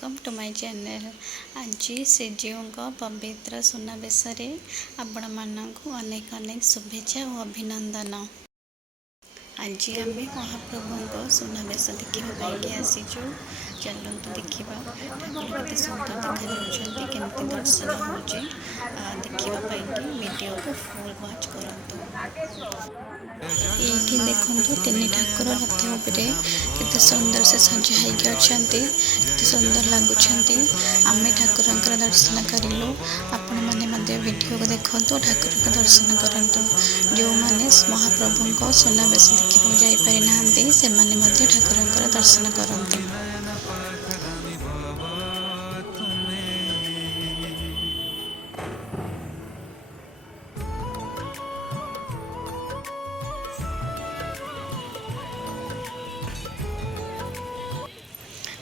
Welcome to my channel. आज श्रीजीव पवित्र सुनावेश आपण मानक अनेक अनेक शुभेच्छा और अभिनंदन। आज आम महाप्रभु सुनावेश देखापी आसीचु। चलतु देखा ठाकुर के सुंदर देखा केमती दर्शन हो देखापी वीडियो को फुल वॉच करूँ। ये देखो तीन ठाकुर रथ उपरे केते सुंदर से सजा अच्छा केते सुंदर लगुच। आम ठाकुर दर्शन करूँ। आपण मैंने वीडियो को देखु ठाकुर का दर्शन करूँ। जो मैंने महाप्रभु को सुनावेश देखा जापारी ना से ठाकुर दर्शन करते।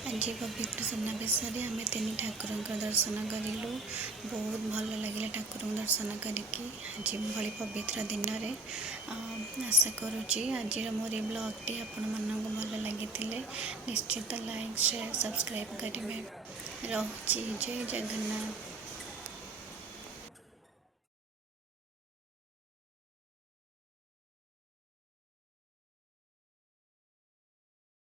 आज पवित्र सुनावेश आम तीन ठाकुर दर्शन करूँ। बहुत भल लगे ठाकुर दर्शन करके आज भाई पवित्र दिन में आशा करुँची आज मोर ब्लॉगटी आपण मानक भल लगी निश्चित लाइक शेयर सब्सक्राइब करेंगे। रोची जय जगन्नाथ।